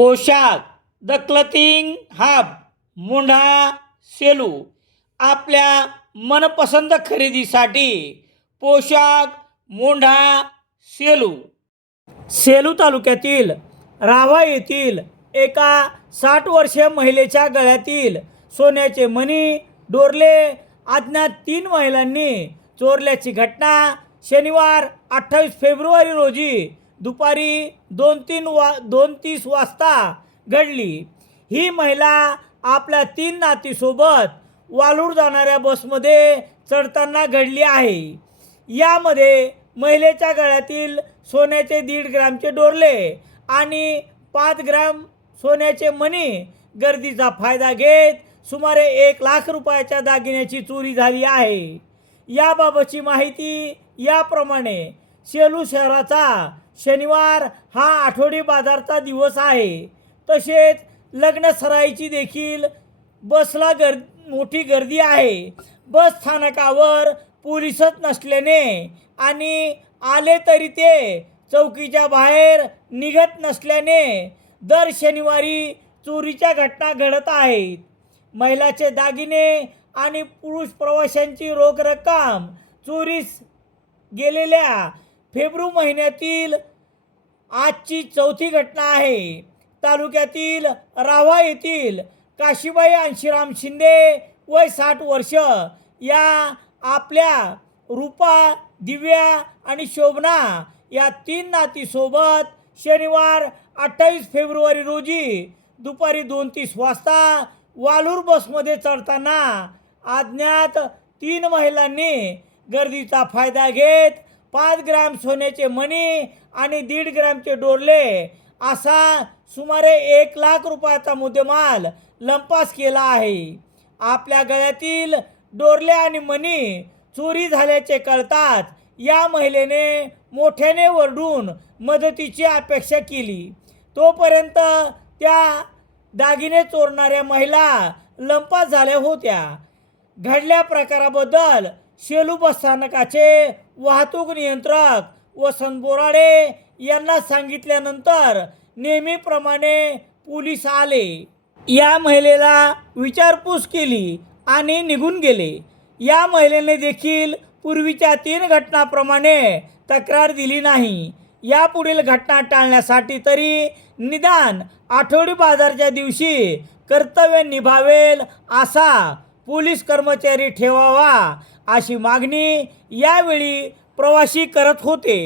पोशाख the क्लथिंग hub मुंढा Selu आपल्या मनपसंत खरेदीसाठी पोशाख मुंढा सेलू। सेलू तालुक्यातील राव्हा येथील एका 60 वर्षीय महिलेच्या गळ्यातील सोन्याचे मणी डोरले अज्ञात 3 महिलांनी चोरल्याची घटना शनिवार 28 फेब्रुवारी रोजी दुपारी 2:30 वाजता घडली। ही महिला आपल्या 3 नातीसोबत वालूर जाणाऱ्या बसमध्ये चढताना घडली आहे। यामध्ये महिलेच्या गळ्यातील सोन्याचे 1.5 ग्रामचे डोरले आणि 5 ग्राम सोन्याचे मणी गर्दीचा फायदा घेत सुमारे 1 लाख रुपयाच्या दागिन्याची चोरी झाली आहे। याबाबतची माहिती याप्रमाणे सेलू शहराचा शनिवार हा आठवडी बाजारचा दिवस आहे। तसेच लग्न सराईची देखील बसला मोठी गर्दी आहे। बस स्थानकावर पोलीसच नसल्याने आणि आले तरी ते चौकीच्या बाहेर निघत नसल्याने दर शनिवारी चोरीच्या घटना घडत आहेत। महिलाचे दागिने आणि पुरुष प्रवाशांची रोख रक्कम चोरीस गेलेल्या फेब्रुवारी महिन्यातील आजची 4थी घटना आहे। तालुक्यातील राव्हा येथील काशीबाई अंशीराम शिंदे वय 60 वर्ष या आपल्या रूपा, दिव्या आणि शोभना या 3 नातीसोबत शनिवार 28 फेब्रुवारी रोजी दुपारी 2:30 वाजता वालूर बसमध्ये चढताना अज्ञात 3 महिलांनी गर्दीचा फायदा घेत 5 ग्राम सोन्याचे मणी आणि 1.5 ग्रामचे डोरले असा सुमारे 1 लाख रुपयाचा मुद्देमाल लंपास केला आहे। आपल्या गळ्यातील डोरले आणि मणी चोरी झाल्याचे कळताच या महिलेने मोठ्याने ओरडून मदतीची अपेक्षा केली। तोपर्यंत त्या दागिने चोरणाऱ्या महिला लंपास झाल्या होत्या। घडल्या प्रकाराबद्दल सेलू बसस्थानकाचे वाहतूक नियंत्रक वसंत बोराडे यांना सांगितल्यानंतर नेहमीप्रमाणे पोलीस आले। या महिलेला विचारपूस केली आणि निघून गेले। या महिलेने देखील पूर्वीच्या 3 घटनांप्रमाणे तक्रार दिली नाही। यापुढील घटना टाळण्यासाठी तरी निदान आठवडी बाजारच्या दिवशी कर्तव्य निभावेल असा पोलीस कर्मचारी ठेवावा अशी मागणी यावेळी प्रवासी करत होते।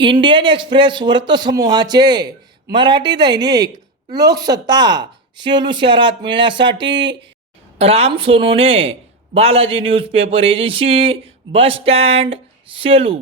इंडियन एक्सप्रेस वृत्तसमूहाचे मराठी दैनिक लोकसत्ता सेलू शहरात मिळण्यासाठी Ram Sonone, Balaji newspaper agency, bus stand, Selu.